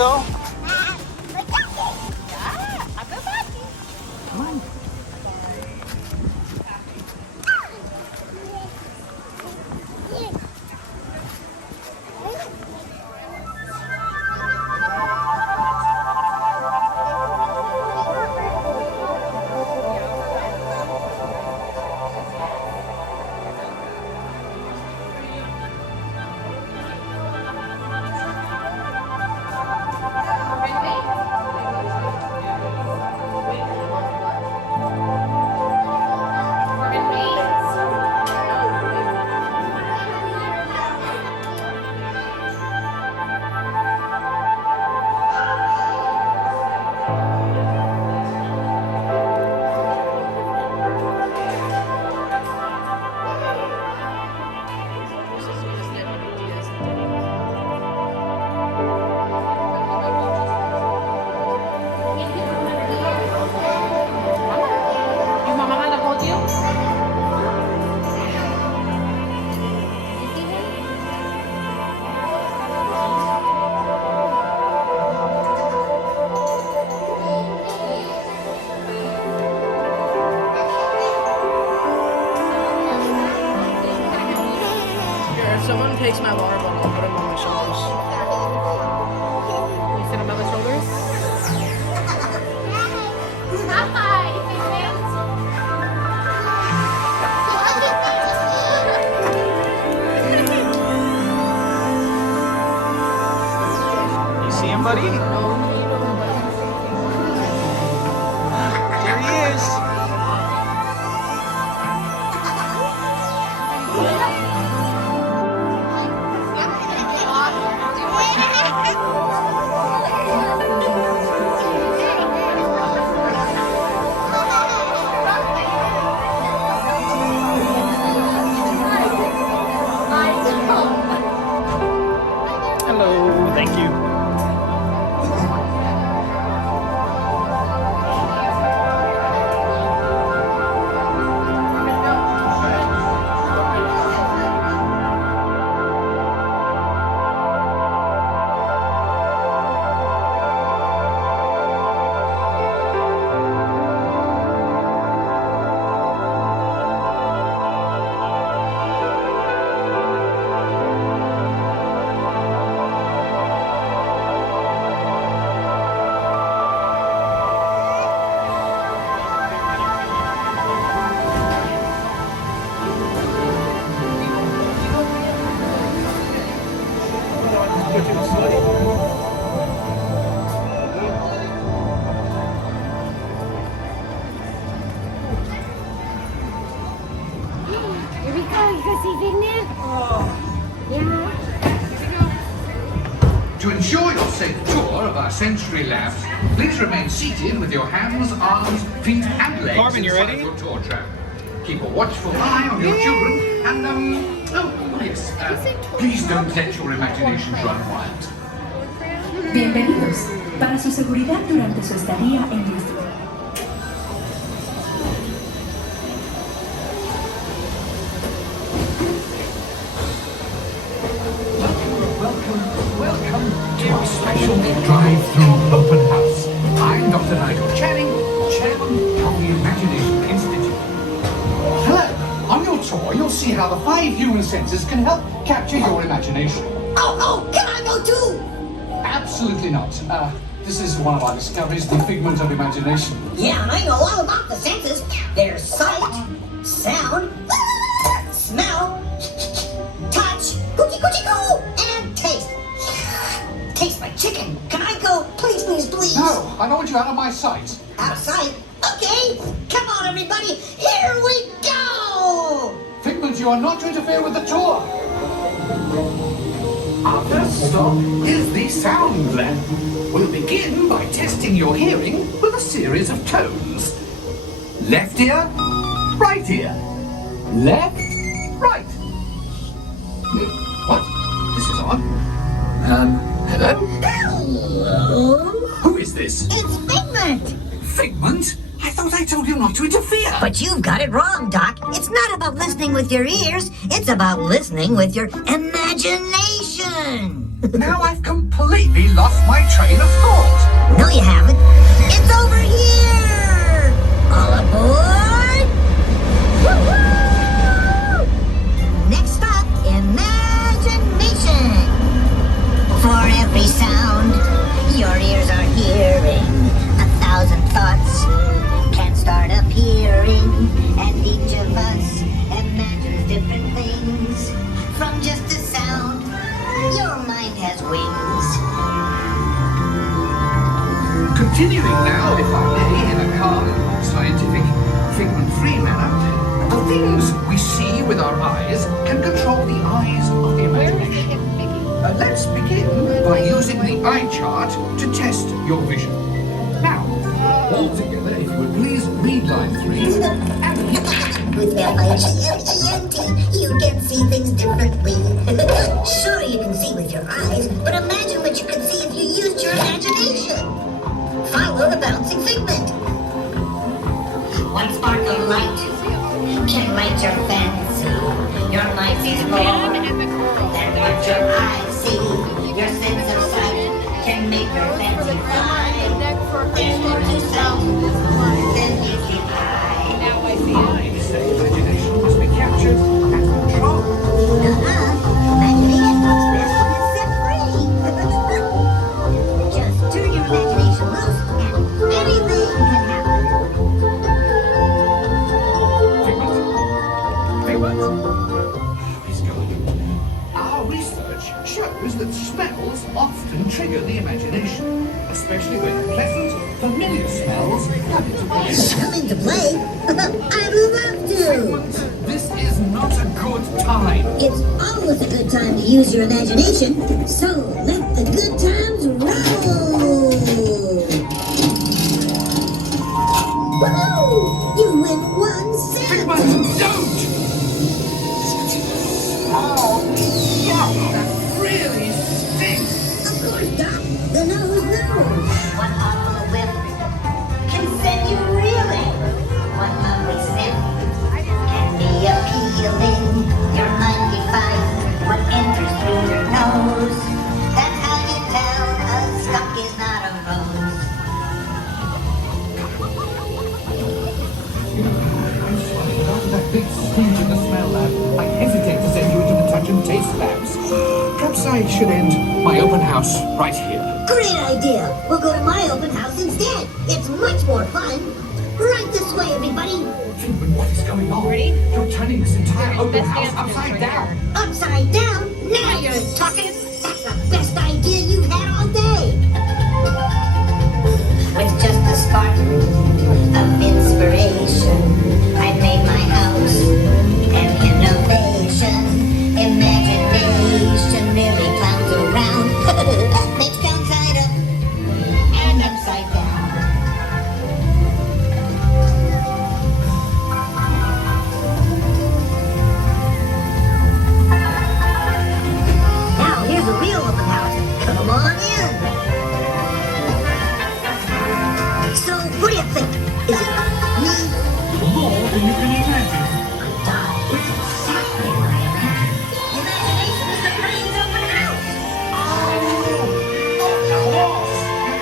so? Someone takes my water bottle and put it on my shoulders. You sit on my shoulders? You see him, buddy? There he is. Hello, thank you. Here we go. You go see Figment? Yeah. To ensure your safe tour of our sensory labs, please remain seated with your hands, arms, feet, and legs Corbin, you inside ready? your tour trap. Keep a watchful eye on your children, and please don't let your imaginations run wild. Bienvenidos. Para su seguridad durante su estadía en nuestro... Welcome to our special drive-through open house. I'm Dr. Nigel Channing, Chairman of the Imagination Institute. Hello. On your tour, you'll see how the 5 human senses can help capture your imagination. Oh, can I go too? Absolutely not. This is one of our discoveries, the figment of imagination. Yeah, I know all about the senses. There's sight, sound, smell, touch, coochie coochie coo, and taste. Taste my chicken. Can I go? Please, please, please. No, I don't want you out of my sight. Out of sight? Okay. Come on, everybody. Here we go. Figment, you are not to interfere with the tour. Our first stop is the sound lab. We'll begin by testing your hearing with a series of tones. Left ear, right ear. Left, right. What? This is odd. Hello? Hello. Who is this? It's Figment. Figment? I thought I told you not to interfere. But you've got it wrong, Doc. It's not about listening with your ears. It's about listening with your imagination. Now I've completely lost my train of thought. No, you haven't. It's over here! All aboard! Woo-hoo! Next stop, imagination. For every sound your ears are hearing, 1,000 thoughts can start appearing, and each of us imagines different things from just a sound. Your mind has wings. Continuing now, if I may, in a calm, scientific, figment-free manner, the things we see with our eyes can control the eyes of the imagination. Let's begin by using the eye chart to test your vision. Now, all together, if you would please read line 3 and With F-I-G-M-E-N-T, you can see things differently. Sure, you can see with your eyes, but imagine what you could see if you used your imagination. Follow the bouncing figment. One spark of light can light your fancy. Your mind sees more than what your eyes see. Your sense of sight can make your fancy fly. There's more to sight than meets the eye. I say imagination must be captured and controlled. Imagination works best when it's set free. Just turn your imagination loose and anything can happen. He's going. Our research shows that smells often trigger the imagination, especially when pleasant, familiar smells come into play. Come into play? I'd love to. This is not a good time. It's always a good time to use your imagination, so let the good times roll. Woohoo! You win 1 cent. Figment, don't! Oh, yuck! That really stinks. Of course, Doc. The nose knows. One awful whiff can send you reeling. One lovely sniff can be appealing. Your mind defies what enters through your nose. That's how you tell a skunk is not a rose. After that big stint in the smell lab, I hesitate to send you into the touch and taste labs. Perhaps I should end my open house right here. Great idea. We'll go to my open house instead. It's much more fun. Right this way, everybody. Figment, what is going on? Ready? You're turning this entire open Best house dance upside right down. Upside down? Now you're talking. That's the best idea you've had all day. With just a spark of inspiration, I made my house an innovation. Imagination really clowns around. Makes downside up and upside down. Now here's a real open house. Come on in. So, what do you think? Is it me? More than you can imagine. Doc, it's exactly what I imagined. Imagination is the brain's open house. Of course.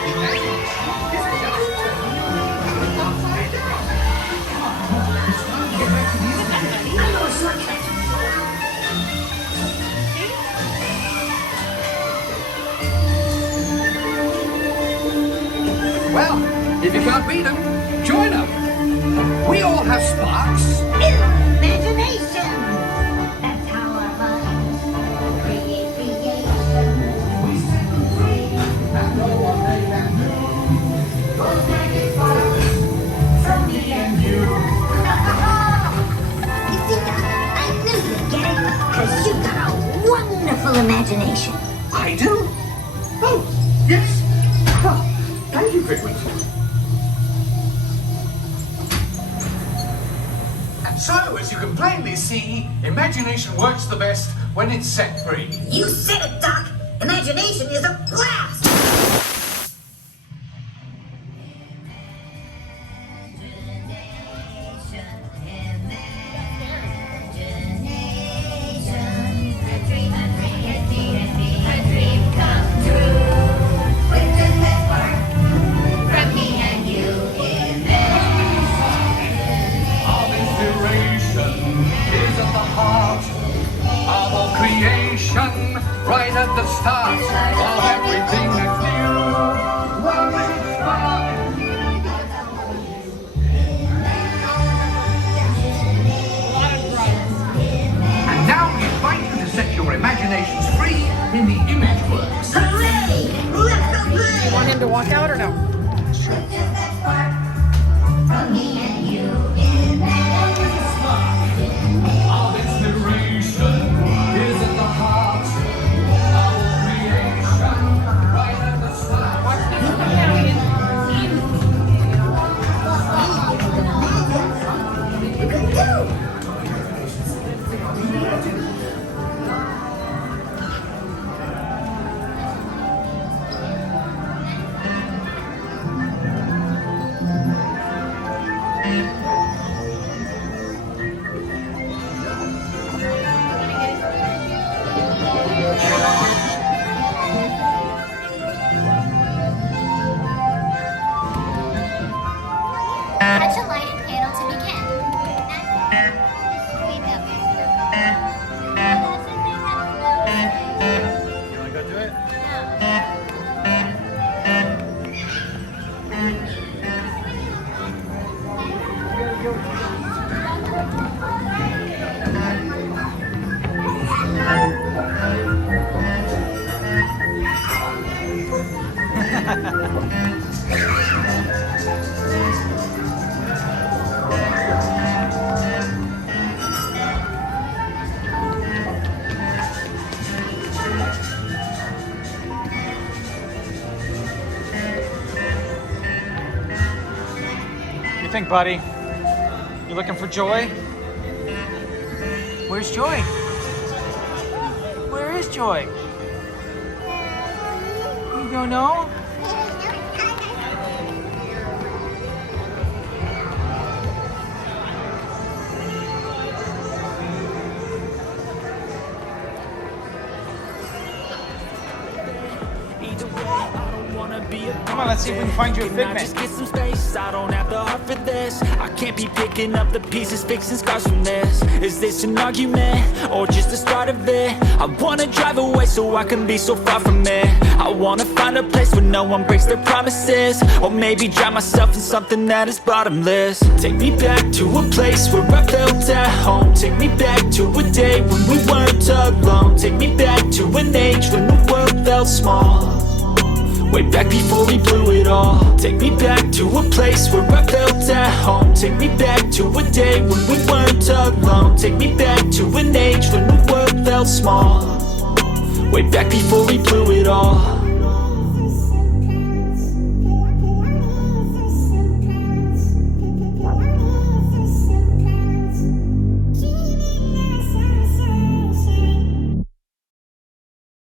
Imagination is just turning upside down. It's time to get back to the interview. I know a shortcut. Well, if you can't beat them, join them. We all have sparks. Imagination. That's how our minds create creation. We set them free, and no one they can do. Those magic sparks from me and you. You see, Doc, I knew you'd get it, because you've got a wonderful imagination. I do? Oh, yes. Well, thank you, Figment. So, as you can plainly see, imagination works the best when it's set free. You said it, Doc. Imagination is a blast. creation, right at the start of everything that's new. One big smile. And now we invite you to set your imaginations free in the image works. Hooray! Let's go play! Want him to walk out or no? Our inspiration is at the heart of creation, right at the start. Touch a lighted panel to begin. Wait up. You wanna go do it? What do you think, buddy? You looking for Joy? Where's Joy? Where is Joy? You don't know? Come on, let's see if we can find you a Figment. Just get some space, I don't have the heart for this. I can't be picking up the pieces, fixing scars from this. Is this an argument, or just the start of it? I wanna drive away so I can be so far from it. I wanna find a place where no one breaks their promises, or maybe drown myself in something that is bottomless. Take me back to a place where I felt at home. Take me back to a day when we weren't alone. Take me back to an age when the world felt small, way back before we blew it all. Take me back to a place where I felt at home. Take me back to a day when we weren't alone. Take me back to an age when the world felt small, way back before we blew it all.